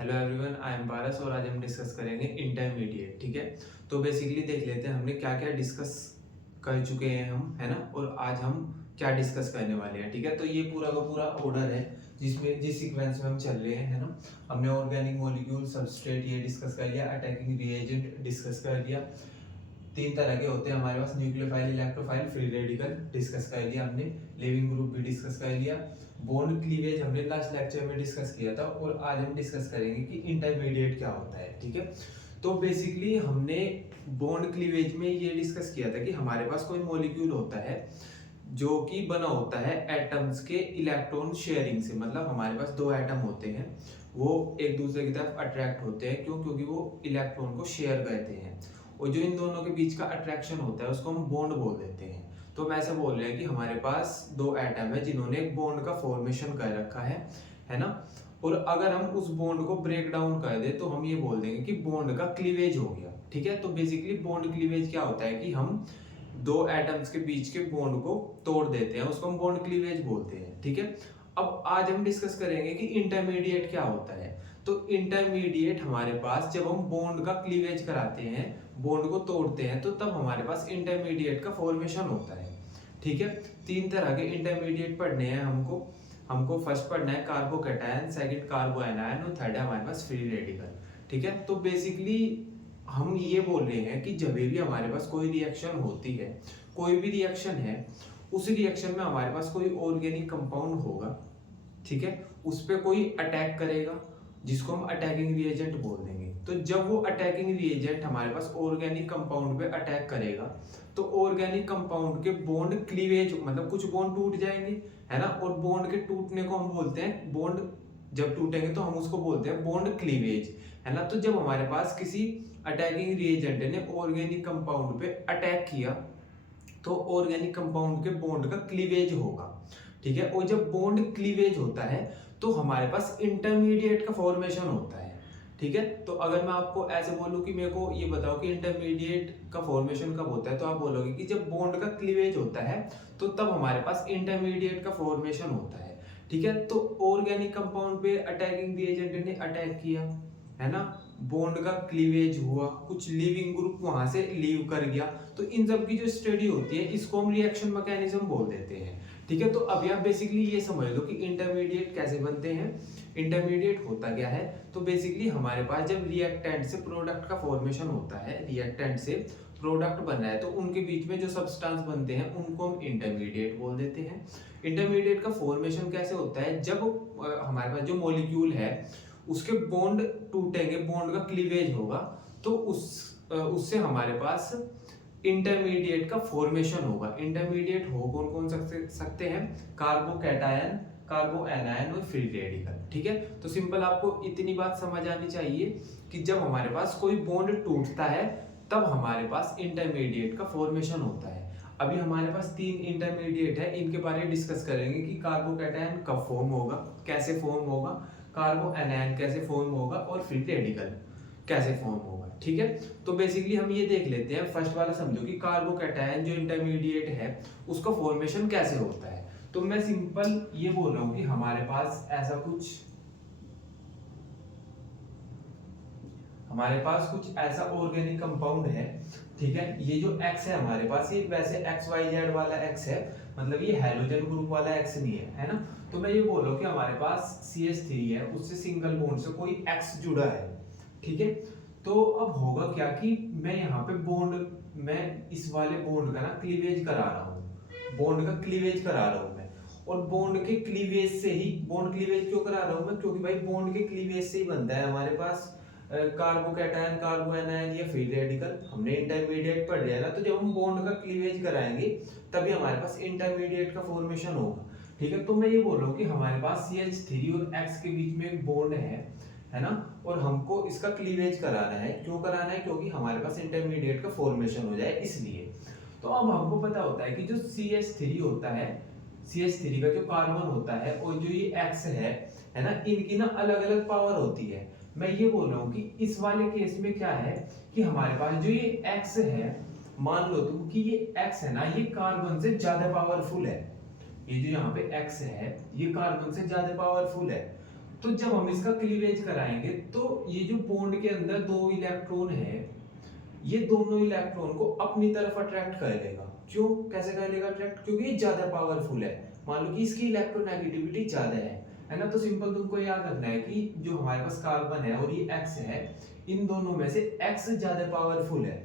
Hello everyone, I am पारस और आज हम डिस्कस करेंगे इंटरमीडिएट। ठीक है, तो बेसिकली देख लेते हैं हमने क्या क्या डिस्कस कर चुके हैं हम, है ना, और आज हम क्या डिस्कस करने वाले हैं। ठीक है, तो ये पूरा का पूरा ऑर्डर है जिसमें जिस सीक्वेंस में हम चल रहे हैं, है ना। हमने ऑर्गेनिक मॉलिक्यूल, सबस्ट्रेट ये डिस्कस कर लिया, अटैकिंग रिएजेंट डिस्कस कर लिया। तीन तरह के होते हैं हमारे पास, nucleophile, electrophile, free radical discuss कर लिया हमने। लिविंग ग्रुप भी डिस्कस कर लिया। बॉन्ड क्लीवेज हमने लास्ट लेक्चर में डिस्कस किया था और आज हम डिस्कस करेंगे कि इंटरमीडिएट क्या होता है। ठीक है, तो बेसिकली हमने बॉन्ड क्लीवेज में ये डिस्कस किया था कि हमारे पास कोई मॉलिक्यूल होता है जो कि बना होता है एटम्स के इलेक्ट्रॉन शेयरिंग से। मतलब हमारे पास दो एटम होते हैं, वो एक दूसरे की तरफ अट्रैक्ट होते हैं। क्यों? क्योंकि वो इलेक्ट्रॉन को शेयर करते हैं, और जो इन दोनों के बीच का अट्रैक्शन होता है उसको हम बॉन्ड बोल देते हैं। तो हम ऐसे बोल रहे हैं कि हमारे पास दो एटम है जिन्होंने एक बॉन्ड का फॉर्मेशन कर रखा है ना। और अगर हम उस बॉन्ड को ब्रेक डाउन कर दे तो हम ये बोल देंगे कि बॉन्ड का क्लीवेज हो गया। ठीक है, तो बेसिकली बॉन्ड क्लीवेज क्या होता है कि हम दो एटम्स के बीच के बॉन्ड को तोड़ देते हैं, उसको हम बॉन्ड क्लीवेज बोलते हैं। ठीक है, अब आज हम डिस्कस करेंगे कि इंटरमीडिएट क्या होता है। तो इंटरमीडिएट हमारे पास जब हम बॉन्ड का क्लीवेज कराते हैं, बॉन्ड को तोड़ते हैं, तो तब हमारे पास इंटरमीडिएट का फॉर्मेशन होता है। ठीक है, तीन तरह के इंटरमीडिएट पढ़ने हैं हमको। हमको फर्स्ट पढ़ना है कार्बोकैटायन, सेकंड कार्बो एनायन, और थर्ड है हमारे पास फ्री रेडिकल। ठीक है, तो बेसिकली हम ये बोल रहे हैं कि जब भी हमारे पास कोई रिएक्शन होती है, कोई भी रिएक्शन है, उस रिएक्शन में हमारे पास कोई ऑर्गेनिक कंपाउंड होगा। ठीक है, उस पर कोई अटैक करेगा जिसको हम अटैकिंग रिएजेंट बोल देंगे। तो जब वो अटैकिंग रिएजेंट हमारे पास ऑर्गेनिक कंपाउंड पे अटैक करेगा तो ऑर्गेनिक कंपाउंड के बॉन्ड क्लीवेज, मतलब कुछ बॉन्ड टूट जाएंगे, है ना। और बॉन्ड के टूटने को हम बोलते हैं बॉन्ड, जब टूटेंगे तो हम उसको बोलते हैं बॉन्ड क्लीवेज, है ना। तो जब हमारे पास किसी अटैकिंग रिएजेंट ने ऑर्गेनिक कंपाउंड पे अटैक किया तो ऑर्गेनिक कंपाउंड के बॉन्ड का क्लीवेज होगा। ठीक है, और जब बॉन्ड क्लीवेज होता है तो हमारे पास इंटरमीडिएट का फॉर्मेशन होता है। ठीक है, तो अगर मैं आपको ऐसे बोलूं कि मेरे को ये बताओ कि इंटरमीडिएट का फॉर्मेशन कब होता है, तो आप बोलोगे कि जब बॉन्ड का क्लीवेज होता है तो तब हमारे पास इंटरमीडिएट का फॉर्मेशन होता है। ठीक है, तो ऑर्गेनिक कंपाउंड पे अटैकिंग रिएजेंट ने अटैक किया, है ना, बॉन्ड का क्लीवेज हुआ, कुछ लिविंग ग्रुप वहां से लीव कर गया, तो इन सब की जो स्टडी होती है इसको हम रिएक्शन मैकेनिज्म बोल देते हैं। ठीक है, तो अभी आप बेसिकली ये समझ लो कि इंटरमीडिएट कैसे बनते हैं, इंटरमीडिएट होता क्या है। तो बेसिकली हमारे पास जब रिएक्टेंट से प्रोडक्ट का फॉर्मेशन होता है, रिएक्टेंट से प्रोडक्ट बन रहा है, तो उनके बीच में जो सब्सटेंस बनते हैं उनको हम इंटरमीडिएट बोल देते हैं। इंटरमीडिएट का फॉर्मेशन कैसे होता है? जब हमारे पास जो मॉलिक्यूल है उसके बॉन्ड टूटेंगे, बॉन्ड का क्लीवेज होगा, तो उससे हमारे पास इंटरमीडिएट का फॉर्मेशन होगा। इंटरमीडिएट हो कौन कौन सकते हैं? कार्बोकैटायन, कार्बो एनायन और फ्री रेडिकल। ठीक है, तो सिंपल आपको इतनी बात समझ आनी चाहिए कि जब हमारे पास कोई बॉन्ड टूटता है तब हमारे पास इंटरमीडिएट का फॉर्मेशन होता है। अभी हमारे पास तीन इंटरमीडिएट है, इनके बारे में डिस्कस करेंगे कि कार्बोकैटायन कब फॉर्म होगा, कैसे फॉर्म होगा, कार्बो एनायन कैसे फॉर्म होगा, और फ्री रेडिकल कैसे फॉर्म होगा। ठीक है, तो बेसिकली हम ये देख लेते हैं। फर्स्ट वाला समझो कि कार्बोकैटायन जो इंटरमीडिएट है उसका फॉर्मेशन कैसे होता है। तो मैं सिंपल ये बोल रहा हूं कि हमारे पास कुछ ऐसा ऑर्गेनिक कंपाउंड है। ठीक है, ये जो X है हमारे पास, ये वैसे XYZ वाला X है, मतलब ये हैलोजन ग्रुप वाला X नहीं है ना। तो मैं ये बोल रहा हूँ कि हमारे पास CH3 है, उससे सिंगल बॉन्ड से कोई X जुड़ा है। ठीक है, तो अब होगा क्या कि मैं यहाँ पे मैं इस वाले बॉन्ड का ना क्लीवेज करा रहा हूँ, बॉन्ड का क्लीवेज करा रहा हूँ मैं। और बॉन्ड के क्लीवेज से ही, बॉन्ड क्लीवेज क्यों करा रहा हूँ मैं? क्योंकि भाई बॉन्ड के क्लीवेज से ही बनता है हमारे पास कार्बोकैटायन, कार्बो एनायन या फ्री रेडिकल। हमने इंटरमीडिएट पढ़ लिया ना, तो जब हम बॉन्ड का क्लीवेज कराएंगे तभी हमारे पास इंटरमीडिएट का फॉर्मेशन होगा। ठीक है, तो मैं ये बोल रहा हूँ कि हमारे पास CH3 और X के बीच में एक बॉन्ड है ना, और हमको इसका क्लीवेज कराना है। क्यों कराना है? क्योंकि हमारे पास इंटरमीडिएट का फॉर्मेशन हो जाए, इसलिए। तो अब हमको पता होता है कि जो CH3 होता है, CH3 का जो कार्बन होता है और जो ये X है ना, इनकी ना अलग अलग पावर होती है। मैं ये बोल रहा हूँ कि इस वाले केस में क्या है कि हमारे पास जो ये X है, मान लो तुम कि ये X है ना, ये कार्बन से ज्यादा पावरफुल है। ये जो यहाँ पे X है ये कार्बन से ज्यादा पावरफुल है। तो जब हम इसका क्लीवेज कराएंगे तो ये जो बॉन्ड के अंदर दो इलेक्ट्रॉन है, ये दोनों इलेक्ट्रॉन को अपनी तरफ अट्रैक्ट कर लेगा। क्यों, कैसे कर लेगा अट्रैक्ट? क्योंकि ये ज्यादा पावरफुल है। मान लो कि इसकी इलेक्ट्रोनेगेटिविटी ज्यादा है ना। तो सिंपल तुमको याद रखना है कि जो हमारे पास कार्बन है और ये एक्स है, इन दोनों में से एक्स ज्यादा पावरफुल है।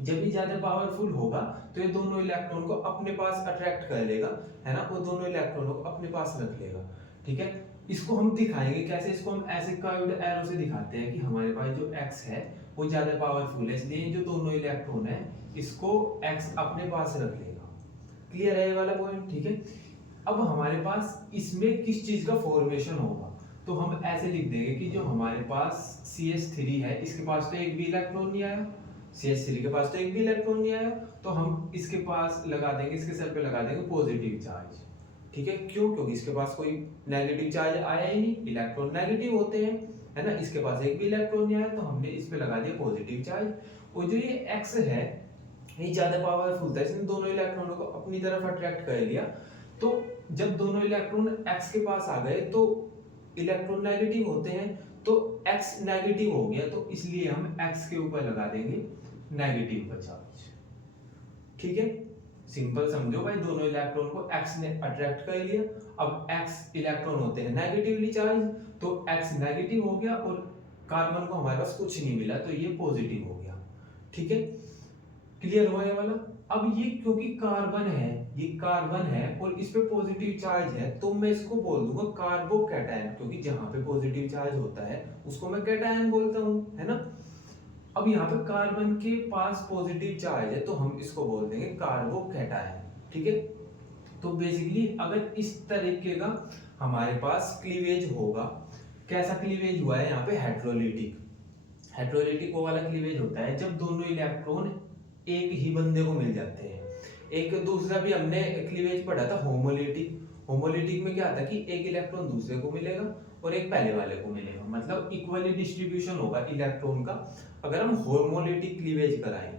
जब ये ज्यादा पावरफुल होगा तो ये दोनों इलेक्ट्रॉन को अपने पास अट्रैक्ट कर लेगा, है ना, वो दोनों इलेक्ट्रॉनों को अपने पास रख लेगा। ठीक है, इसको हम दिखाएंगे कैसे? इसको हम ऐसे कर्व्ड एरो से दिखाते हैं कि हमारे पास जो x है वो ज्यादा पावरफुल है, इसलिए जो दोनों इलेक्ट्रॉन है इसको x अपने पास रख लेगा। क्लियर है ये वाला पॉइंट? ठीक है, अब हमारे पास इसमें किस चीज का फॉर्मेशन होगा, तो हम ऐसे लिख देंगे कि जो हमारे पास CH3 है, इसके पास तो एक भी इलेक्ट्रॉन नहीं आया, CH3 के पास तो एक भी इलेक्ट्रॉन नहीं आया, तो हम इसके पास लगा देंगे, इसके सर पे लगा देंगे पॉजिटिव चार्ज। ठीक है, क्यों? क्योंकि इसके पास कोई नेगेटिव चार्ज आया ही नहीं, इलेक्ट्रॉन नेगेटिव होते हैं, है ना। इसके पास एक भी इलेक्ट्रॉन नहीं आया, तो हमने इस पे लगा दिया पॉजिटिव चार्ज। और जो ये x है ये ज्यादा पावरफुल था, इसने दोनों इलेक्ट्रॉनों को अपनी तरफ अट्रैक्ट कर लिया। तो जब दोनों इलेक्ट्रॉन x के पास आ गए तो इलेक्ट्रॉन नेगेटिव होते हैं, तो x नेगेटिव हो गया, तो इसलिए हम x के ऊपर लगा देंगे नेगेटिव का चार्ज। ठीक है, सिंपल समझो भाई, दोनों इलेक्ट्रॉन को x ने अट्रैक्ट कर लिया। अब x इलेक्ट्रॉन होते हैं नेगेटिवली चार्ज, तो x नेगेटिव हो गया और कार्बन को हमारे पास कुछ नहीं मिला, तो ये पॉजिटिव हो गया। ठीक है, क्लियर हुआ ये वाला? अब ये क्योंकि कार्बन है, ये कार्बन है और इस पे पॉजिटिव चार्ज है, तो मैं इसको बोल दूंगा कार्बोकैटायन, क्योंकि जहां पे पॉजिटिव चार्ज होता है उसको मैं कैटायन बोलता हूं, है ना। अब यहाँ पे कार्बन के पास पॉजिटिव चार्ज है, तो हम इसको बोल देंगे कार्बोकैटायन। ठीक है, तो बेसिकली अगर इस तरीके का हमारे पास क्लीवेज होगा, कैसा क्लीवेज हुआ है यहाँ पे? हेट्रोलिटिक। हेट्रोलिटिक वो वाला क्लीवेज होता है जब दोनों इलेक्ट्रॉन एक ही बंदे को मिल जाते हैं। एक दूसरा भी हमने क्लीवेज पढ़ा था, होमोलिटिक। होमोलिटिक में क्या था कि एक इलेक्ट्रॉन दूसरे को मिलेगा और एक पहले वाले को मिलेगा, मतलब इक्वली डिस्ट्रीब्यूशन होगा इलेक्ट्रॉन का अगर हम होमोलिटिक क्लीवेज कराएं।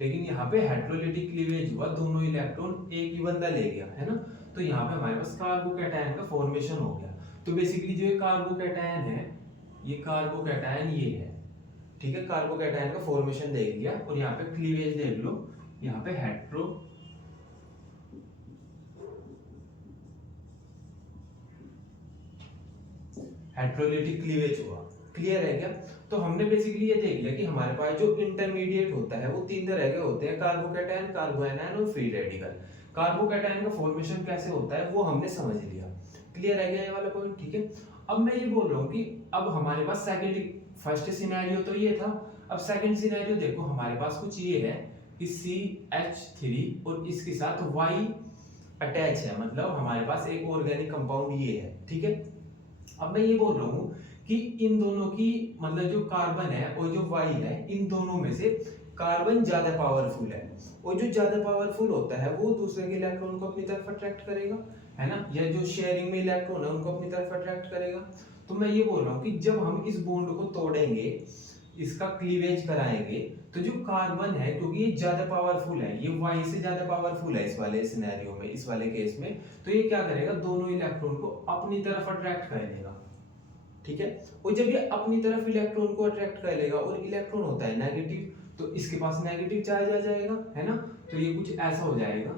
लेकिन यहाँ पे हेट्रोलिटिक क्लीवेज हुआ, दोनों इलेक्ट्रॉन एक ही बंदा ले गया, है ना। तो यहाँ पे हमारे पास कार्बोकैटायन का फॉर्मेशन हो गया। तो बेसिकली जो ये कार्बोकैटायन है, ये कार्बोकैटायन ये है। ठीक है, कार्बोकैटायन का फॉर्मेशन देख लिया और यहाँ पे क्लीवेज देख लो, यहाँ पे हेट्रोलिटिक क्लीवेज हुआ। क्लियर है क्या? तो हमने बेसिकली ये देख लिया कि हमारे पास जो इंटरमीडिएट होता है वो तीन तरह के होते हैं, कार्बोकैटायन, कार्बोएनायन और फ्री रेडिकल। कार्बोकैटायन का फॉर्मेशन कैसे होता है वो हमने समझ लिया। क्लियर है क्या ये वाला पॉइंट? ठीक है, अब मैं ये बोल रहा हूँ कि अब हमारे पास फर्स्ट सिनेरियो तो ये था। अब सेकंड सिनेरियो देखो, हमारे पास कुछ ये है कि CH3 और इसके साथ Y अटैच है, मतलब हमारे पास एक ऑर्गेनिक कंपाउंड ये है। ठीक है, अब मैं ये बोल रहा हूँ कि इन दोनों की मतलब जो कार्बन है और जो Y है, इन दोनों में से कार्बन ज्यादा पावरफुल है, और जो ज्यादा पावरफुल होता है वो दूसरे के इलेक्ट्रॉन को अपनी तरफ अट्रैक्ट करेगा, है ना, या जो शेयरिंग में इलेक्ट्रॉन है उनको अपनी तरफ अट्रैक्ट करेगा। तो मैं ये बोल रहा हूँ कि जब हम इस बॉन्ड को तोड़ेंगे, इसका क्लीवेज कराएंगे, तो जो कार्बन है क्योंकि ये ज्यादा पावरफुल है, ये Y से ज्यादा पावरफुल है इस वाले सिनेरियो में, इस वाले केस में, तो ये क्या करेगा? दोनों इलेक्ट्रॉन को अपनी तरफ अट्रैक्ट कर लेगा। ठीक है, और जब ये अपनी तरफ इलेक्ट्रॉन को अट्रैक्ट कर लेगा और इलेक्ट्रॉन होता है नेगेटिव, तो इसके पास नेगेटिव चार्ज आ जाएगा, है ना। तो ये कुछ ऐसा हो जाएगा,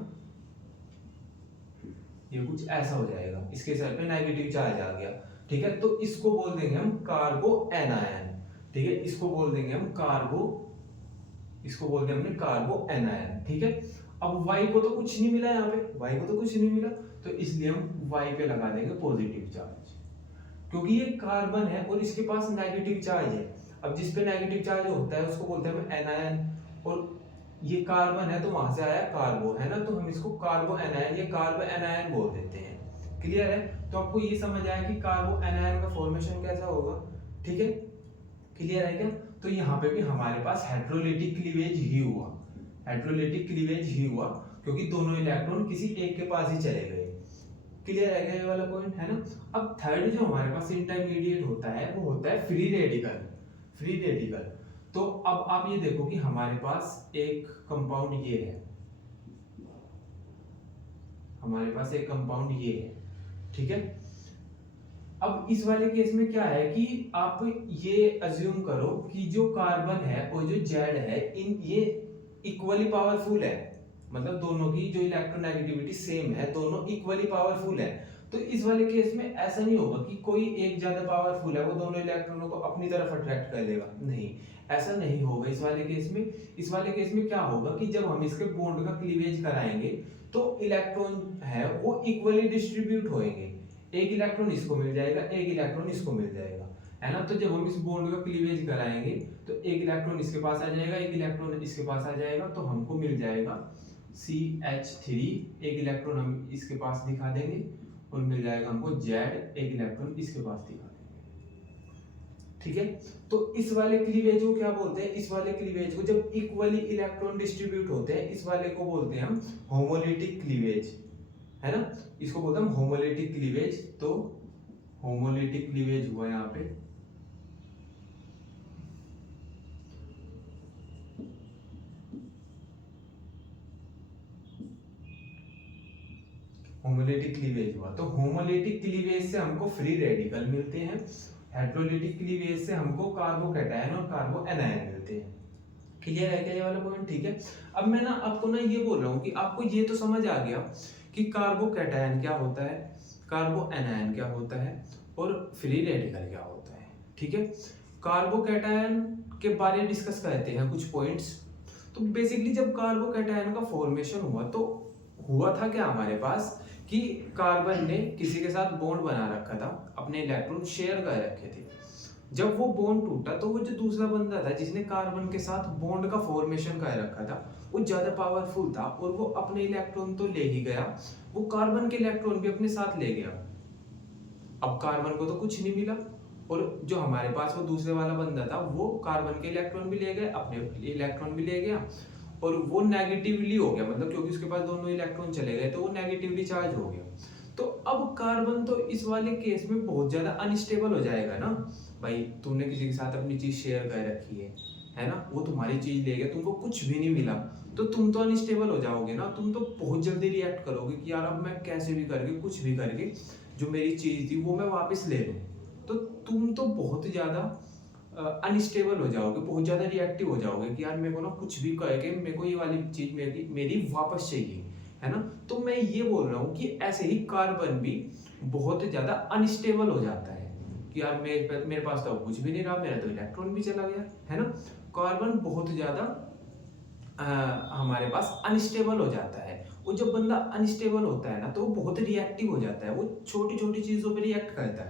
ये कुछ ऐसा हो जाएगा, इसके सर पे नेगेटिव चार्ज आ गया। ठीक है, तो इसको बोल देंगे हम कार्बोएनायन। ठीक है, इसको बोल देंगे हम इसको बोल देंगे हमने कार्बोएनायन। ठीक है, अब Y को तो कुछ नहीं मिला, यहाँ पे Y को तो कुछ नहीं मिला, तो इसलिए हम Y पे लगा देंगे पॉजिटिव चार्ज, क्योंकि ये कार्बन है और इसके पास नेगेटिव चार्ज है। अब जिस पे नेगेटिव चार्ज होता है उसको बोलते हैं हम एनायन, और ये कार्बन है तो वहां से आया कार्बो, है ना, तो हम इसको कार्बो एनायन या कार्बो एनायन बोल देते हैं। क्लियर है? तो आपको ये समझ आया कि कार्बो एनायन का फॉर्मेशन कैसा होगा। ठीक है, क्लियर है क्या? तो यहाँ पे भी हमारे पास हेट्रोलिटिक क्लीवेज ही हुआ, हेट्रोलिटिक क्लीवेज ही हुआ, क्योंकि दोनों इलेक्ट्रॉन किसी एक के पास ही चले गए। क्लियर है क्या ये वाला पॉइंट, है ना। अब थर्ड जो हमारे पास इंटरमीडिएट होता है वो होता है फ्री रेडिकल। फ्री रेडिकल, तो अब आप ये देखो कि हमारे पास एक कंपाउंड ये है, हमारे पास एक कंपाउंड ये है। ठीक है, अब इस वाले केस में क्या है कि आप ये अज्यूम करो कि जो कार्बन है और जो जेड है इन ये इक्वली पावरफुल है, मतलब दोनों की जो इलेक्ट्रोनेगेटिविटी सेम है, दोनों इक्वली पावरफुल है। तो इस वाले केस में ऐसा नहीं होगा कि कोई एक ज्यादा पावरफुल है वो दोनों इलेक्ट्रॉनों को अपनी तरफ अट्रैक्ट कर लेगा, नहीं, ऐसा नहीं होगा इस वाले केस में। इस वाले केस में क्या होगा कि जब हम इसके बॉन्ड का क्लीवेज कराएंगे तो इलेक्ट्रॉन है वो इक्वली डिस्ट्रीब्यूट होंगे, एक इलेक्ट्रॉन इसको मिल जाएगा, एक इलेक्ट्रॉन इसको मिल जाएगा, है ना। तो जब हम इस बॉन्ड का क्लीवेज कराएंगे तो एक इलेक्ट्रॉन इसके पास आ जाएगा, एक इलेक्ट्रॉन इसके पास आ जाएगा, तो हमको मिल जाएगा CH3, एक इलेक्ट्रॉन हम इसके पास दिखा देंगे और मिल जाएगा हमको Z, एक इलेक्ट्रॉन इसके पास दिखा देंगे, ठीक है। तो इस वाले क्लीवेज को क्या बोलते हैं, इस वाले क्लीवेज को जब इक्वली इलेक्ट्रॉन डिस्ट्रीब्यूट होते हैं इस वाले को बोलते हैं हम होमोलिटिक क्लीवेज, है ना, इसको बोलते हैं हम होमोलिटिक क्लीवेज। तो होमोलिटिक क्लीवेज हुआ यहाँ पे, होमोलिटिक क्लीवेज हुआ। तो होमोलिटिक क्लीवेज से हमको फ्री रेडिकल मिलते हैं, हेटेरोलिटिक क्लीवेज से हमको कार्बोकैटायन और कार्बोएनायन मिलते हैं। क्लियर है क्या ये वाला पॉइंट, ठीक है। अब मैं ना आपको ना ये बोल रहा हूँ कि आपको ये तो समझ आ गया कि कार्बोकैटायन क्या होता है, कार्बोएनायन क्या होता है और फ्री रेडिकल क्या होता है, ठीक है। कार्बोकैटायन के बारे में डिस्कस करते हैं कुछ पॉइंट्स। तो बेसिकली जब कार्बोकैटायन का फॉर्मेशन हुआ तो हुआ था क्या हमारे पास कि कार्बन ने किसी के साथ बॉन्ड बना रखा था, अपने इलेक्ट्रॉन शेयर कर रखे थे। जब वो बॉन्ड टूटा तो वो जो दूसरा बंदा था जिसने कार्बन के साथ बॉन्ड का फॉर्मेशन कर रखा था वो ज्यादा पावरफुल था और वो अपने इलेक्ट्रॉन तो ले ही गया, वो कार्बन के इलेक्ट्रॉन भी अपने साथ ले गया। अब कार्बन को तो कुछ नहीं मिला और जो हमारे पास वो दूसरे वाला बंदा था वो कार्बन के इलेक्ट्रॉन भी ले गए, अपने इलेक्ट्रॉन भी ले गया और वो नेगेटिवली हो गया, मतलब क्योंकि उसके पास दोनों इलेक्ट्रॉन चले गए तो वो नेगेटिवली चार्ज हो गया। तो अब कार्बन तो इस वाले केस में बहुत ज्यादा अनस्टेबल हो जाएगा ना भाई, तुमने किसी के साथ अपनी चीज शेयर कर रखी है ना, वो तुम्हारी चीज ले गया, तुमको कुछ भी नहीं मिला, तो तुम तो अनस्टेबल हो जाओगे ना, तुम तो बहुत जल्दी रिएक्ट करोगे कि यार अब मैं कैसे भी करके कुछ भी करके जो मेरी चीज थी वो मैं वापस ले लूं। तो तुम तो बहुत ज्यादा अनस्टेबल हो जाओगे, बहुत ज्यादा रिएक्टिव हो जाओगे कि यार मेरे को ना कुछ भी करके मेरे को ये वाली चीज मेरी वापस चाहिए, है ना। तो मैं ये बोल रहा हूँ कि ऐसे ही कार्बन भी बहुत ज्यादा अनस्टेबल हो जाता है कि यार मेरे पास तो कुछ भी नहीं रहा, मेरा तो इलेक्ट्रॉन भी चला गया, है ना। कार्बन बहुत ज्यादा हमारे पास अनस्टेबल हो जाता है और जब बंदा अनस्टेबल होता है ना तो वो बहुत रिएक्टिव हो जाता है, वो छोटी छोटी चीजों पे रिएक्ट करता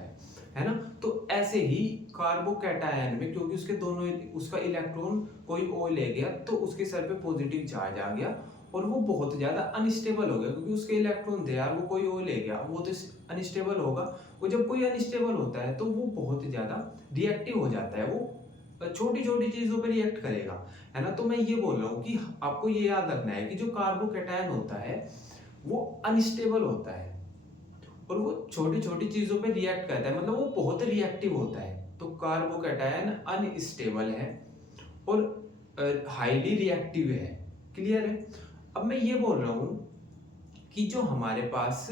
है ना। तो ऐसे ही कार्बोकैटायन में क्योंकि उसके दोनों उसका इलेक्ट्रॉन कोई और ले गया तो उसके सर पे पॉजिटिव चार्ज आ गया और वो बहुत ज्यादा अनस्टेबल हो गया क्योंकि उसके इलेक्ट्रॉन थे यार, वो कोई और ले गया, वो तो अनस्टेबल होगा। वो जब कोई अनस्टेबल होता है तो वो बहुत ज्यादा रिएक्टिव हो जाता है, वो छोटी छोटी चीजों पर रिएक्ट करेगा, है ना। तो मैं ये बोल रहा हूँ कि आपको ये याद रखना है कि जो कार्बोकैटायन होता है वो अनस्टेबल होता है और वो छोटी छोटी चीजों पे रिएक्ट करता है, मतलब वो बहुत रिएक्टिव होता है। तो कार्बोकैटायन अनस्टेबल है और हाईली रिएक्टिव है। क्लियर है। अब मैं ये बोल रहा हूं कि जो हमारे पास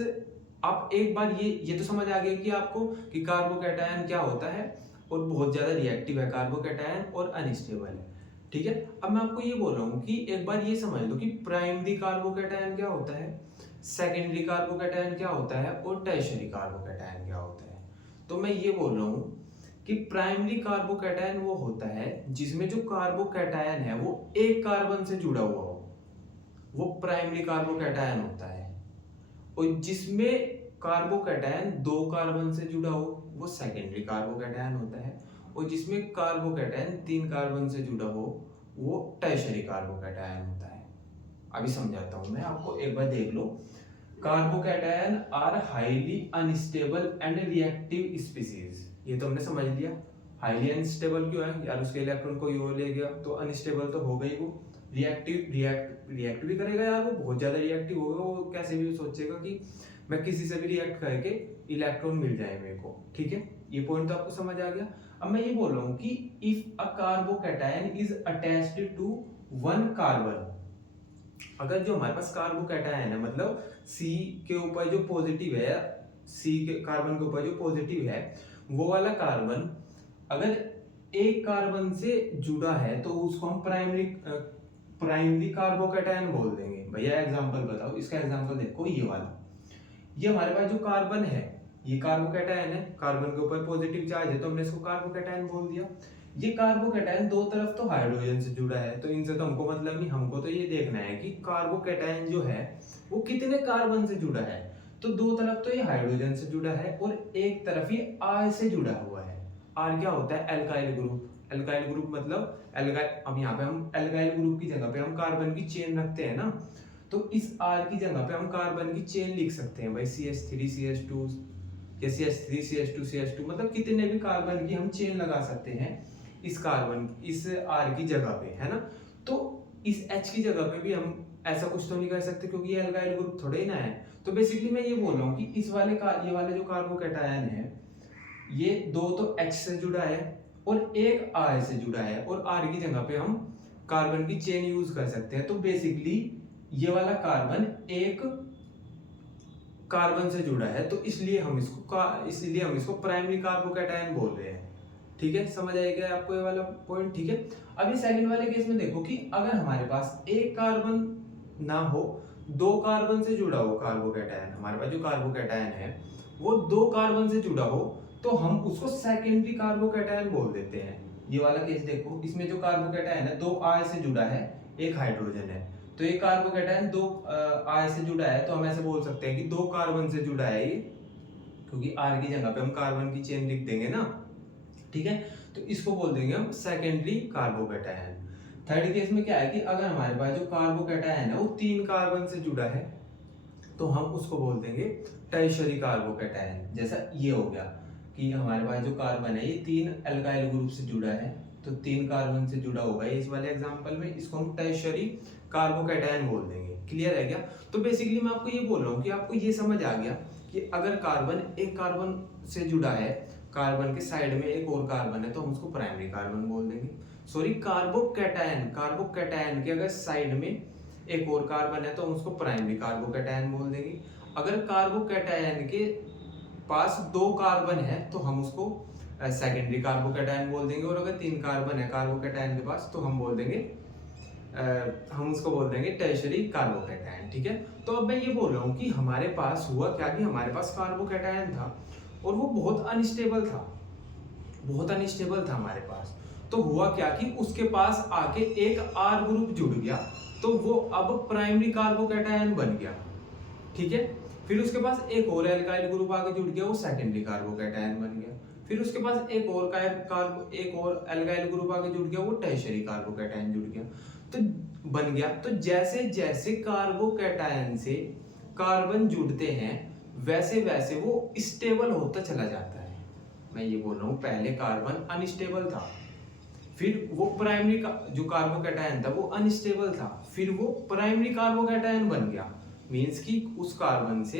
आप एक बार ये तो समझ आ गया कि आपको कि कार्बोकैटायन क्या होता है और बहुत ज्यादा रिएक्टिव है कार्बोकैटायन और अनस्टेबल है, ठीक है। अब मैं आपको ये बोल रहा हूँ कि एक बार ये समझ लो कि प्राइमरी कार्बोकैटायन क्या होता है, सेकेंडरी कार्बोकैटायन क्या होता है और टर्शियरी कार्बोकैटायन क्या होता है। तो मैं ये बोल रहा हूँ कि प्राइमरी कार्बोकैटायन वो होता है जिसमें जो कार्बोकैटायन है वो एक कार्बन से जुड़ा हुआ हो, वो प्राइमरी कार्बोकैटायन होता है। और जिसमें कार्बोकैटायन दो कार्बन से जुड़ा हो वो सेकेंडरी कार्बोकैटायन होता है। और जिसमें कार्बोकैटायन तीन कार्बन से जुड़ा हो वो टर्शियरी कार्बोकैटायन होता है। अभी समझाता हूं मैं आपको, एक बार देख लो। Carbocation are highly unstable and reactive species, ये तो हमने समझ लिया। हाईली अनस्टेबल क्यों है यार, उसके इलेक्ट्रॉन कोई और ले गया तो अनस्टेबल तो हो गई वो। रिएक्ट भी करेगा यार, वो बहुत ज्यादा रिएक्टिव होगा, वो कैसे भी सोचेगा कि मैं किसी से भी रिएक्ट करके इलेक्ट्रॉन मिल जाए मेरे को, ठीक है। ये पॉइंट तो आपको समझ आ गया। अब मैं ये बोल रहा हूँ कि if a carbocation is attached to one carbon, अगर जो हमारे पास कार्बोकैटायन है मतलब C के ऊपर जो पॉजिटिव है सी के कार्बन के ऊपर जो पॉजिटिव है वो वाला कार्बन अगर एक कार्बन से जुड़ा है तो उसको हम प्राइमरी कार्बोकैटायन बोल देंगे। भैया एग्जांपल बताओ, इसका एग्जांपल देखो, ये वाला, ये हमारे पास जो कार्बन है ये कार्बोकैटायन है, कार्बन के ऊपर पॉजिटिव चार्ज है तो हमने इसको कार्बोकैटायन बोल दिया। ये कार्बोकैटायन दो तरफ तो हाइड्रोजन से जुड़ा है तो इनसे तो हमको मतलब नहीं, हमको तो ये देखना है कि कार्बोकैटायन जो है वो कितने कार्बन से जुड़ा है। तो दो तरफ तो ये हाइड्रोजन से जुड़ा है और एक तरफ ये आर से जुड़ा हुआ है। आर क्या होता है? Alkyl group. एल्काइल ग्रुप मतलब अब यहाँ पे हम एल्काइल ग्रुप की जगह पे हम कार्बन की चेन रखते हैं ना, तो इस आर की जगह पे हम कार्बन की चेन लिख सकते हैं भाई, CH3 CH2 या CH3 CH2 CH2, मतलब कितने भी कार्बन की हम चेन लगा सकते हैं इस कार्बन इस आर की जगह पे, है ना। तो इस H की जगह पे भी हम ऐसा कुछ तो नहीं कर सकते क्योंकि ये एल्काइल ग्रुप थोड़े ही ना है। तो बेसिकली मैं ये बोल रहा हूँ कि इस वाले ये वाला जो कार्बोकैटायन है ये दो तो H से जुड़ा है और एक R से जुड़ा है और R की जगह पे हम कार्बन की चेन यूज कर सकते हैं। तो बेसिकली ये वाला कार्बन एक कार्बन से जुड़ा है तो इसलिए हम इसको प्राइमरी कार्बोकैटायन बोल रहे हैं। ठीक है, समझ आएगा आपको ये वाला पॉइंट? ठीक है, अब ये सेकंड वाले केस में देखो कि अगर हमारे पास एक कार्बन ना हो, दो कार्बन से जुड़ा हो कार्बोकैटायन, हमारे पास जो कार्बोकैटायन है वो दो कार्बन से जुड़ा हो तो हम उसको सेकेंडरी कार्बोकैटायन बोल देते हैं। ये वाला केस देखो, इसमें जो कार्बोकैटायन है दो आर से जुड़ा है, एक हाइड्रोजन है, तो ये कार्बोकैटायन दो आर से जुड़ा है तो हम ऐसे बोल सकते हैं कि दो कार्बन से जुड़ा है ये, क्योंकि आर की जगह पे हम कार्बन की चेन लिख देंगे ना। ठीक है, तो इसको बोल देंगे हम सेकेंडरी कार्बोकैटायन। थर्ड केस में क्या है कि अगर हमारे पास जो कार्बोकैटायन है वो तीन कार्बन से जुड़ा है तो हम उसको बोल देंगे टर्शियरी कार्बोकैटायन। जैसा ये हो गया कि हमारे पास जो कार्बन है ये तीन एल्काइल ग्रुप से जुड़ा है तो तीन कार्बन से जुड़ा होगा इस वाले एग्जांपल में, इसको हम टर्शियरी कार्बोकैटायन बोल देंगे। क्लियर है क्या? तो बेसिकली मैं आपको ये बोल रहा हूँ कि आपको ये समझ आ गया कि अगर कार्बन एक कार्बन से जुड़ा है, कार्बन के साइड में एक और कार्बन है तो हम उसको प्राइमरी कार्बन बोल देंगे। सॉरी, कार्बोकैटायन के अगर साइड में एक और कार्बन है तो हम उसको प्राइमरी कार्बोकैटायन बोल देंगे। अगर कार्बोकैटायन के पास दो कार्बन है तो हम उसको सेकेंडरी कार्बोकैटायन बोल देंगे और अगर तीन कार्बन है कार्बोकैटायन के पास तो हम उसको बोल देंगे टर्शियरी कार्बोकैटायन। ठीक है, तो अब मैं ये बोल रहा हूँ कि हमारे पास हुआ क्या कि हमारे पास कार्बोकैटायन था और वो बहुत अनस्टेबल था हमारे पास। तो हुआ क्या कि उसके पास आके एक आर ग्रुप जुड़ गया तो वो अब प्राइमरी कार्बोकैटायन बन गया। ठीक है, फिर उसके पास एक और एल्काइल ग्रुप आके जुड़ गया, वो सेकेंडरी कार्बोकैटायन बन गया। फिर उसके पास एक और एल्काइल ग्रुप आके जुड़ गया, वो टर्शियरी कार्बोकैटायन जुड़ गया तो बन गया। तो जैसे जैसे कार्बोकैटायन से कार्बन जुड़ते हैं वैसे वैसे वो स्टेबल होता चला जाता है। मैं ये बोल रहा हूँ पहले कार्बन अनस्टेबल था, फिर वो प्राइमरी जो कार्बोकैटायन था वो अनस्टेबल था, फिर वो प्राइमरी कार्बोकैटायन बन गया। मींस कि उस कार्बन से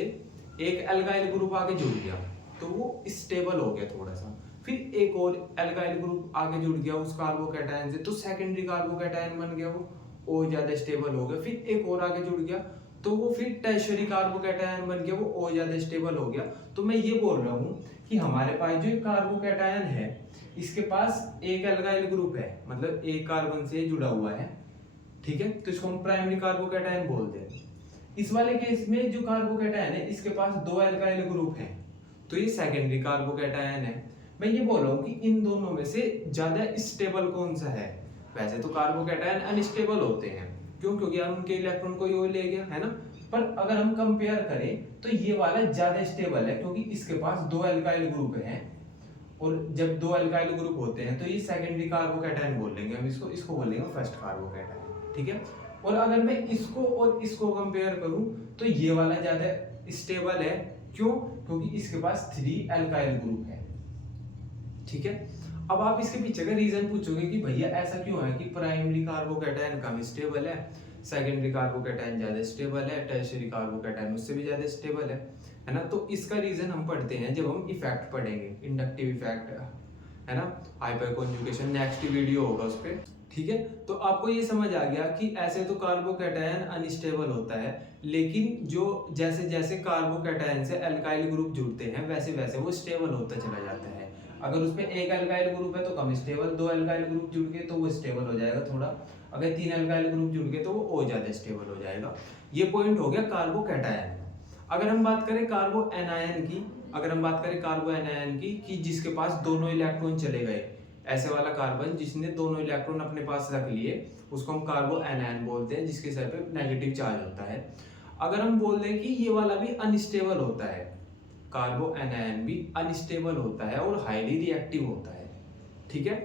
एक एल्काइल ग्रुप आगे जुड़ गया तो वो स्टेबल हो गया थोड़ा सा, फिर एक और एल्काइल ग्रुप आगे जुड़ गया उस कार्बोकैटायन से तो सेकेंडरी कार्बोकैटायन बन गया, वो और ज्यादा स्टेबल हो गया। फिर एक और आगे जुड़ गया तो वो फिर टर्शियरी कार्बोकैटायन बन गया, वो और ज्यादा स्टेबल हो गया। तो मैं ये बोल रहा हूँ कि हमारे पास जो कार्बोकैटायन है इसके पास एक एल्काइल ग्रुप है, मतलब एक कार्बन से जुड़ा हुआ है। ठीक है, तो इसको हम प्राइमरी कार्बोकैटायन बोलते हैं। इस वाले केस में जो कार्बोकैटायन है इसके पास दो एल्काइल ग्रुप हैं तो ये सेकेंडरी कार्बोकैटायन है। मैं ये बोल रहा हूँ कि इन दोनों में से ज्यादा स्टेबल कौन सा है? वैसे तो कार्बोकैटायन अनस्टेबल होते हैं, क्यों? क्योंकि हम उनके इलेक्ट्रॉन को ये ले गया है ना, पर अगर हम कंपेयर करें तो ये वाला ज्यादा स्टेबल है क्योंकि इसके पास दो एल्काइल ग्रुप हैं और जब दो एल्काइल ग्रुप होते हैं तो ये सेकेंडरी कार्बोकैटायन बोल लेंगे हम, इसको बोलेंगे फर्स्ट कार्बोकैटायन। ठीक है, और अगर मैं इसको और इसको कंपेयर करूं तो ये वाला ज्यादा स्टेबल है, क्यों? क्योंकि इसके पास 3 एल्काइल ग्रुप है। ठीक है, अब आप इसके पीछे का रीजन पूछोगे कि भैया ऐसा क्यों है कि प्राइमरी कार्बोकैटायन कम स्टेबल है, सेकेंडरी कार्बोकैटायन ज्यादा स्टेबल है, टर्शियरी कार्बोकैटायन उससे भी ज्यादा स्टेबल है ना। तो इसका रीजन हम पढ़ते हैं जब हम इफेक्ट पढ़ेंगे, इंडक्टिव इफेक्ट, है ना, हाइपर कॉन्जुगेशन नेक्स्ट वीडियो होगा उस पर, ठीक है। तो आपको ये समझ आ गया कि ऐसे तो कार्बोकैटायन अनस्टेबल होता है, लेकिन जो जैसे जैसे कार्बोकैटायन से अल्काइल ग्रुप जुड़ते हैं वैसे वैसे वो स्टेबल होता चला जाता है। अगर उसमें एक अल्काइल ग्रुप है तो कम स्टेबल, दो अल्काइल ग्रुप जुड़ गए तो वो स्टेबल हो जाएगा थोड़ा, अगर तीन अल्काइल ग्रुप जुड़ गए तो वो और ज्यादा स्टेबल हो जाएगा। ये पॉइंट हो गया कार्बोकैटायन। अगर हम बात करें कार्बो एनायन की, अगर हम बात करें कार्बो एनायन की कि जिसके पास दोनों इलेक्ट्रॉन चले गए, ऐसे वाला कार्बन जिसने दोनों इलेक्ट्रॉन अपने पास रख लिए उसको हम कार्बो एनायन बोलते हैं, जिसके सर पे नेगेटिव चार्ज होता है। अगर हम बोल दें कि ये वाला भी अनस्टेबल होता है, कार्बो एनायन भी अनस्टेबल होता है और हाईली रिएक्टिव होता है, ठीक है।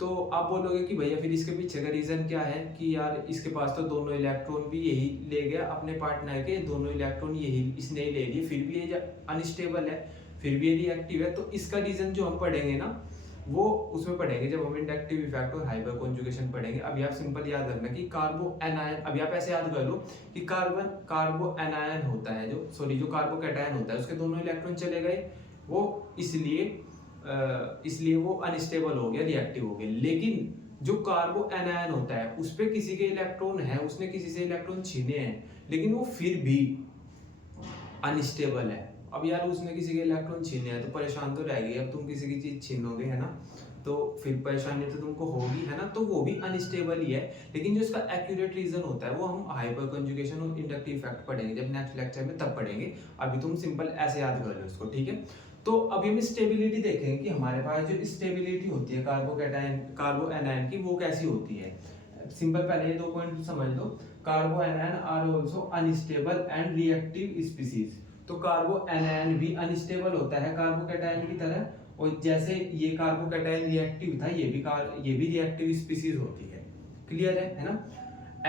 तो आप बोलोगे कि भैया फिर इसके पीछे का रीजन क्या है कि यार इसके पास तो दोनों इलेक्ट्रॉन भी यही ले गया अपने पार्टनर के, दोनों इलेक्ट्रॉन यही इसने ही ले लिए, फिर भी ये अनस्टेबल है, फिर भी ये रिएक्टिव है। तो इसका रीजन जो हम पढ़ेंगे ना वो उसमें पढ़ेंगे जब हम इंडक्टिव इफेक्ट और हाइपर कॉन्जुगेशन पढ़ेंगे। अभी आप सिंपल याद रखना कि कार्बो एनायन, अभी आप ऐसे याद कर लो कि कार्बो एनायन होता है जो कार्बोकैटायन होता है उसके दोनों इलेक्ट्रॉन चले गए, वो इसलिए वो अनस्टेबल हो गया, रिएक्टिव हो गया। लेकिन जो कार्बो एनायन होता है उस पे किसी के इलेक्ट्रॉन है, उसने किसी से इलेक्ट्रॉन छीने हैं, लेकिन वो फिर भी अनस्टेबल है। अब यार उसने किसी के इलेक्ट्रॉन छीने हैं तो परेशान तो रहेगी, अब तुम किसी की चीज छीनोगे है ना, तो फिर परेशानी तो तुमको होगी है ना, तो वो भी अनस्टेबल ही है। लेकिन जो इसका एक्यूरेट रीजन होता है वो हम हाइपर कंजुगेशन और इंडक्टिव इफेक्ट पढ़ेंगे जब नेक्स्ट लेक्चर में, तब पढ़ेंगे। अभी तुम सिंपल ऐसे याद कर लो इसको, ठीक है। तो अभी हम स्टेबिलिटी देखेंगे कि हमारे पास जो स्टेबिलिटी होती है कार्बो एनायन की वो कैसी होती है। सिंपल पहले ये दो पॉइंट समझ लो, carbanion are also unstable and reactive species. तो कार्बो एनायन भी अनस्टेबल होता है कार्बोकैटायन की तरह, और जैसे ये कार्बोकैटायन रिएक्टिव था ये भी रिएक्टिव स्पीसीज होती है। क्लियर है ना।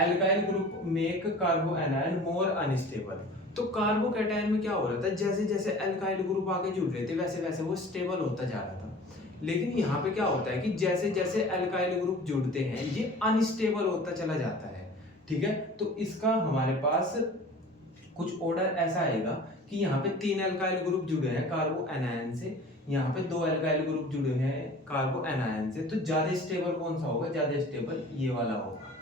एल्काइल ग्रुप मेक कार्बो एनायन मोर अनस्टेबल। तो कार्बोकैटायन में क्या हो रहा था, जैसे जैसे एल्काइल ग्रुप आगे जुड़ रहे थे वैसे वैसे वो स्टेबल होता जा रहा था। लेकिन यहाँ पे क्या होता है कि जैसे जैसे एल्काइल ग्रुप जुड़ते हैं ये अनस्टेबल होता चला जाता है, ठीक है। तो इसका हमारे पास कुछ ऑर्डर ऐसा आएगा कि यहाँ पे तीन एल्काइल ग्रुप जुड़े हैं कार्बो एनायन से, यहाँ पे दो एल्काइल ग्रुप जुड़े हैं कार्बो एनायन से, तो ज्यादा स्टेबल कौन सा होगा, ज्यादा स्टेबल ये वाला होगा,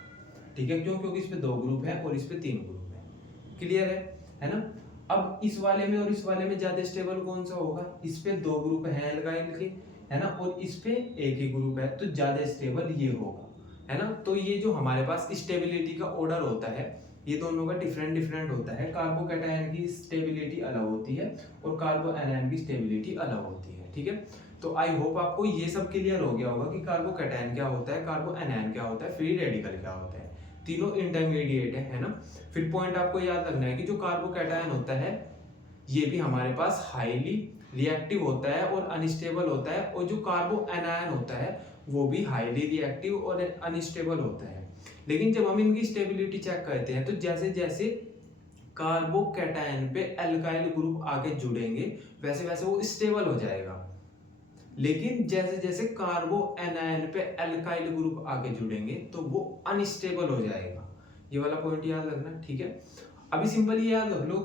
ठीक है। क्यों, क्योंकि इस पे दो ग्रुप है और इस पे तीन ग्रुप है। क्लियर है ना। अब इस वाले में और इस वाले में ज्यादा स्टेबल कौन सा होगा, इस पे दो ग्रुप है एल्काइल के है ना, और इस पे एक ही ग्रुप है, तो ज्यादा स्टेबल ये होगा है ना। तो ये जो हमारे पास स्टेबिलिटी का ऑर्डर होता है ये दोनों का डिफरेंट होता है। कार्बोकैटायन की स्टेबिलिटी अलग होती है और कार्बो एनायन की स्टेबिलिटी अलग होती है, ठीक है। तो आई होप आपको ये सब क्लियर हो गया होगा कि कार्बोकैटायन क्या होता है, कार्बो एनायन क्या होता है, फ्री रेडिकल क्या होता है, तीनों इंटरमीडिएट है ना। फिर पॉइंट आपको याद रखना है कि जो कार्बोकैटायन होता है ये भी हमारे पास हाईली रिएक्टिव होता है और अनस्टेबल होता है, और जो कार्बो एनायन होता है वो भी हाईली रिएक्टिव और अनस्टेबल होता है। लेकिन जब हम इनकी स्टेबिलिटी चेक करते हैं तो जैसे जैसे कार्बोकैटायन पे एल्काइल ग्रुप आगे जुड़ेंगे वैसे वैसे वो स्टेबल हो जाएगा। लेकिन जैसे जैसे कार्बो एनायन पे एल्काइल ग्रुप आगे जुड़ेंगे तो वो अनस्टेबल हो जाएगा। ये वाला पॉइंट याद रखना, ठीक है। अभी सिंपल ये याद रख लो,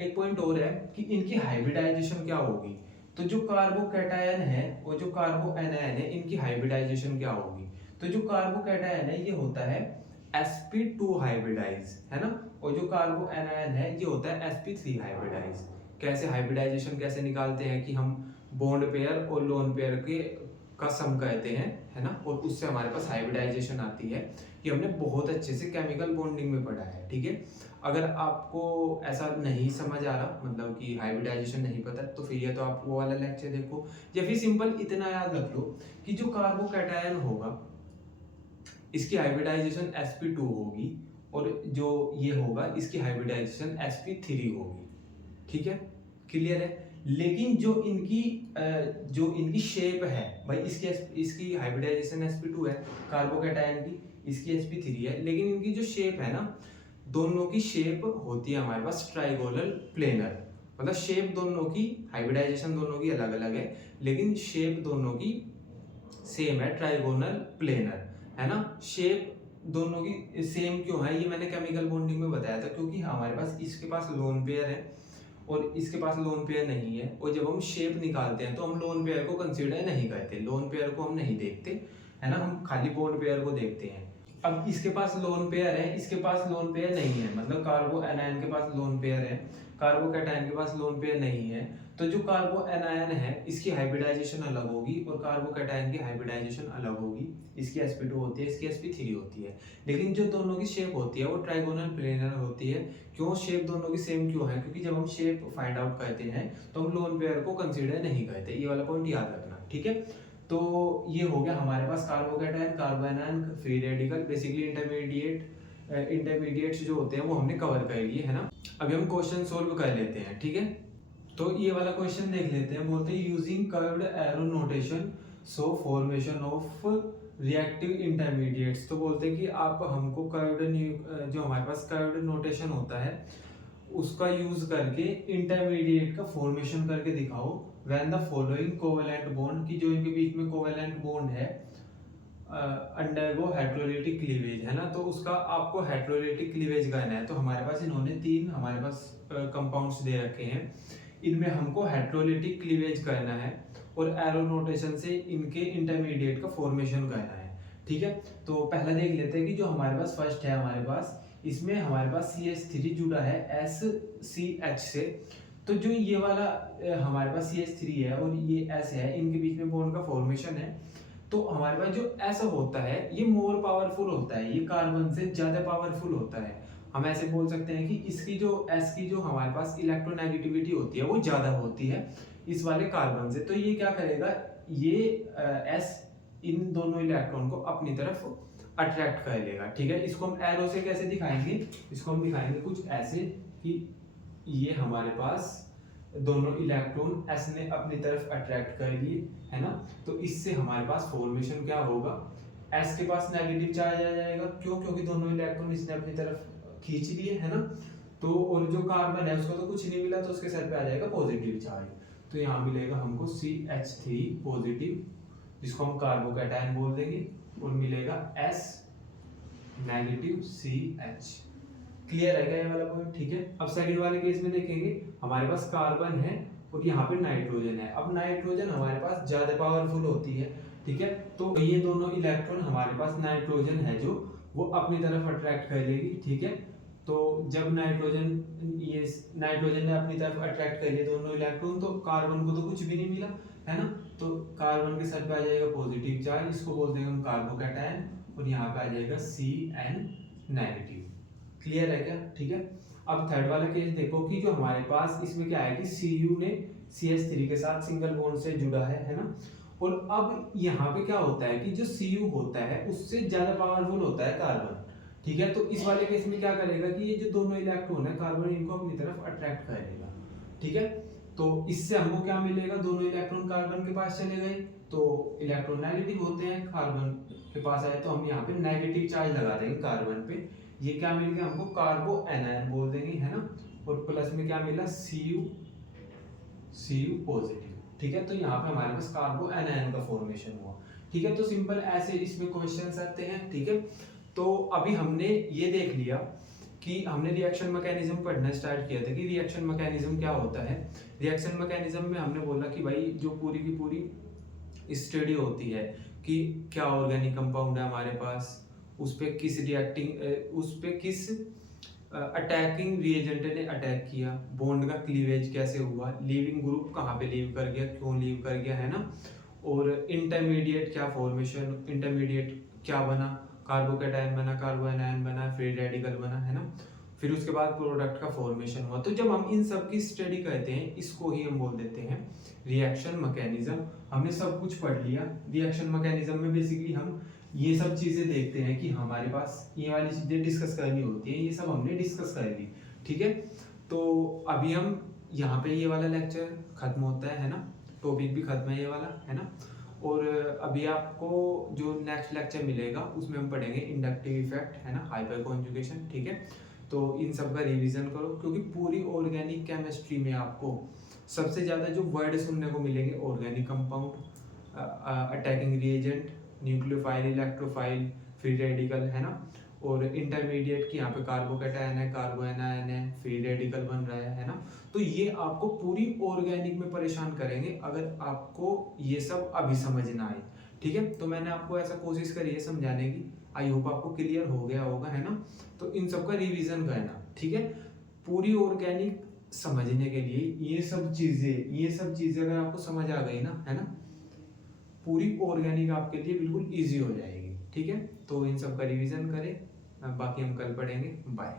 एक पॉइंट और है कि इनकी हाइब्रिडाइजेशन क्या होगी। तो जो कार्बोकैटायन है और जो कार्बो एनायन है इनकी हाइब्रिडाइजेशन क्या होगी। तो जो कार्बोकैटायन है ये होता है sp2 हाइब्रिडाइज है ना, और जो कार्बो एनायन है ये होता है sp3 हाइब्रिडाइज। कैसे हाइब्रिडाइजेशन कैसे निकालते हैं कि हम बॉन्ड पेयर और लोन पेयर के का सम कहते हैं है ना, और उससे हमारे पास हाइब्रिडाइजेशन आती है। कि हमने बहुत अच्छे से केमिकल बॉन्डिंग में पढ़ा है, ठीक है। अगर आपको ऐसा नहीं समझ आ रहा, मतलब कि हाइब्रिडाइजेशन नहीं पता, तो फिर ये तो आप वो वाला लेक्चर देखो, या फिर सिंपल इतना याद रख लो कि जो कार्बोकैटायन होगा इसकी हाइब्रिडाइजेशन sp2 होगी और जो ये होगा इसकी हाइब्रिडाइजेशन sp3 होगी, ठीक है। क्लियर है। लेकिन जो इनकी शेप है भाई, इसकी हाइब्रिडाइजेशन sp2 है कार्बोकैटायन की, इसकी sp3 है, लेकिन इनकी जो शेप है ना, दोनों की शेप होती है हमारे पास ट्राइगोनल प्लेनर। मतलब शेप दोनों की, हाइब्रिडाइजेशन दोनों की अलग अलग है लेकिन शेप दोनों की सेम है, ट्राइगोनल प्लेनर है ना। शेप दोनों की सेम क्यों है, ये मैंने केमिकल बॉन्डिंग में बताया था, क्योंकि हमारे पास इसके पास लोन पेयर है और इसके पास लोन पेयर नहीं है, और जब हम शेप निकालते हैं तो हम लोन पेयर को कंसीडर नहीं करते, लोन पेयर को हम नहीं देखते, है ना, हम खाली बॉन्ड पेयर को देखते हैं। अब इसके पास लोन पेयर है, इसके पास लोन पेयर नहीं है, मतलब कार्बो एनायन के पास लोन पेयर है, कार्बो कैटायन के पास लोन पेयर नहीं है। तो जो कार्बो एनायन है इसकी हाइब्रिडाइजेशन अलग होगी और कार्बो कैटायन की हाइब्रिडाइजेशन अलग होगी। इसकी sp2 होती है, इसकी sp3 होती है, लेकिन जो दोनों की शेप होती है वो ट्राइगोनल प्लेनर होती है। क्यों शेप दोनों की सेम क्यों है? क्योंकि जब हम शेप फाइंड आउट करते हैं तो हम लोन पेयर को कंसीडर नहीं करते, ये वाला पॉइंट याद रखना, ठीक है। तो ये हो गया हमारे पास carbocation, carbanion, free radical, basically intermediates जो होते हैं वो हमने कवर कर लिए, है ना। अभी हम क्वेश्चन सोल्व कर लेते हैं, ठीक है। तो ये वाला क्वेश्चन देख लेते हैं। बोलते हैं using curved arrow notation so formation of reactive intermediates. तो बोलते हैं कि आप हमको कर्व्ड, जो हमारे पास कर्व्ड नोटेशन होता है उसका यूज करके इंटरमीडिएट का फॉर्मेशन करके दिखाओ when the following covalent bond, की जो इनके बीच में कोवेलेंट बॉन्ड है अंडरगो हेट्रोलिटिक क्लीवेज, है ना। तो उसका आपको हेट्रोलिटिक क्लीवेज करना है। तो हमारे पास इन्होंने तीन हमारे पास कंपाउंड्स दे रखे हैं, इनमें हमको हेट्रोलिटिक क्लीवेज करना है और एरो नोटेशन से इनके इंटरमीडिएट का फॉर्मेशन करना है, ठीक है। तो पहला देख लेते हैं कि जो हमारे पास फर्स्ट है, हमारे पास इसमें हमारे पास CH3 जुड़ा है SCH से। तो जो ये वाला हमारे पास CH3 है और ये S है, इनके बीच में बॉन्ड का फॉर्मेशन है। तो हमारे पास जो S होता है ये मोर पावरफुल होता है, ये कार्बन से ज्यादा पावरफुल होता है। हम ऐसे बोल सकते हैं कि इसकी जो S की जो हमारे पास इलेक्ट्रोनेगेटिविटी होती है वो ज्यादा होती है इस वाले कार्बन से। तो ये क्या करेगा, ये S इन दोनों इलेक्ट्रॉन को अपनी तरफ अट्रैक्ट कर लेगा, ठीक है। इसको हम एरो से कैसे दिखाएंगे, इसको हम दिखाएंगे कुछ ऐसे कि ये हमारे पास दोनों इलेक्ट्रॉन S ने अपनी तरफ अट्रैक्ट कर लिए, है ना। तो इससे हमारे पास फॉर्मेशन क्या होगा, S के पास नेगेटिव चार्ज आ जाएगा, क्यों? क्योंकि दोनों इलेक्ट्रॉन इसने अपनी तरफ खींच लिए, है ना। तो और जो कार्बन है उसको तो कुछ नहीं मिला, तो उसके सर पे आ जाएगा पॉजिटिव चार्ज। तो यहाँ मिलेगा हमको CH3 पॉजिटिव, जिसको हम कार्बोकैटायन बोल देंगे, और मिलेगा S नेगेटिव CH। क्लियर है क्या ये वाला पॉइंट? ठीक है। अब सेकंड वाले केस में देखेंगे, हमारे पास कार्बन है और यहाँ पे नाइट्रोजन है। अब नाइट्रोजन हमारे पास ज्यादा पावरफुल होती है, ठीक है। तो ये दोनों इलेक्ट्रॉन हमारे पास नाइट्रोजन है जो वो अपनी तरफ अट्रैक्ट कर लेगी, ठीक है। तो जब नाइट्रोजन ने अपनी तरफ अट्रैक्ट कर लिए दोनों इलेक्ट्रॉन, तो कार्बन को तो कुछ भी नहीं मिला, है ना। तो कार्बन के साथ पे आ जाएगा पॉजिटिव चार्ज, इसको बोलते हैं हम कार्बोकैटायन, और यहाँ पे आ जाएगा CN नेगेटिव। क्लियर है क्या? ठीक है। अब थर्ड वाला केस देखो कि जो हमारे पास इसमें क्या है कि Cu ने CH3 के साथ सिंगल बॉन्ड से जुड़ा है ना। और अब यहाँ पे क्या होता है कि जो Cu होता है उससे ज्यादा पावरफुल होता है कार्बन, ठीक है। तो इस वाले केस में क्या करेगा कि ये जो दोनों इलेक्ट्रॉन है कार्बन इनको अपनी तरफ अट्रैक्ट करेगा, ठीक है। तो इससे हमको क्या मिलेगा, दोनों इलेक्ट्रॉन कार्बन के पास चले गए तो इलेक्ट्रॉन नेगेटिव होते हैं, कार्बन के पास आए तो हम यहाँ पे नेगेटिव चार्ज लगा देंगे कार्बन पे। ये क्या मिल गया हमको, कार्बो एनायन बोल देंगे, है ना। और प्लस में क्या मिला, Cu पॉजिटिव, ठीक है। तो यहाँ पे हमारे पास कार्बो एनायन का फॉर्मेशन हुआ, ठीक है। तो सिंपल ऐसे इसमें क्वेश्चंस आते हैं, ठीक है। तो अभी हमने ये देख लिया कि हमने रिएक्शन मैकेनिज्म पढ़ना स्टार्ट किया था कि रिएक्शन मैकेनिज्म क्या होता है। रिएक्शन मैकेनिज्म में हमने बोला कि भाई जो पूरी की पूरी स्टडी होती है कि क्या ऑर्गेनिक कंपाउंड है हमारे पास, उस पे किस अटैकिंग रिएजेंट ने अटैक किया, बॉन्ड का क्लीवेज कैसे हुआ, लीविंग ग्रुप कहाँ पे लीव कर गया, क्यों लीव कर गया, है ना। और इंटरमीडिएट क्या फॉर्मेशन, इंटरमीडिएट क्या बना, कार्बोकैटायन बना, कार्बो एनायन बना, फ्री रेडिकल बना, है ना। फिर उसके बाद प्रोडक्ट का फॉर्मेशन हुआ। तो जब हम इन सब की स्टडी करते हैं इसको ही हम बोल देते हैं रिएक्शन मैकेनिज्म। हमने सब कुछ पढ़ लिया। रिएक्शन मैकेनिज्म में बेसिकली हम ये सब चीजें देखते हैं कि हमारे पास ये वाली चीजें डिस्कस करनी होती है, ये सब हमने डिस्कस कर ली, ठीक है। तो अभी हम यहाँ पे ये वाला लेक्चर खत्म होता है ना, टॉपिक भी खत्म है ये वाला, है ना। और अभी आपको जो नेक्स्ट लेक्चर मिलेगा उसमें हम पढ़ेंगे इंडक्टिव इफेक्ट, है ना, हाइपर कॉन्जुगेशन, ठीक है। तो इन सब का रिवीजन करो, क्योंकि पूरी ऑर्गेनिक केमिस्ट्री में आपको सबसे ज्यादा जो वर्ड सुनने को मिलेंगे organic compound, attacking reagent, nucleophile, electrophile, free radical, है ना। और इंटरमीडिएट की यहाँ पे कार्बोकैटायन है, कार्बोएनायन है, फ्री रेडिकल बन रहा है ना। तो ये आपको पूरी ऑर्गेनिक में परेशान करेंगे अगर आपको ये सब अभी समझ ना आए, ठीक है। तो मैंने आपको ऐसा कोशिश करी है समझाने की, आई होप आपको क्लियर हो गया होगा, है ना। तो इन सब का रिवीजन करना, ठीक है। पूरी ऑर्गेनिक समझने के लिए ये सब चीजें अगर आपको समझ आ गई ना, है ना, पूरी ऑर्गेनिक आपके लिए बिल्कुल इजी हो जाएगी, ठीक है। तो इन सब का रिवीजन करें, बाकी हम कल पढ़ेंगे। बाय।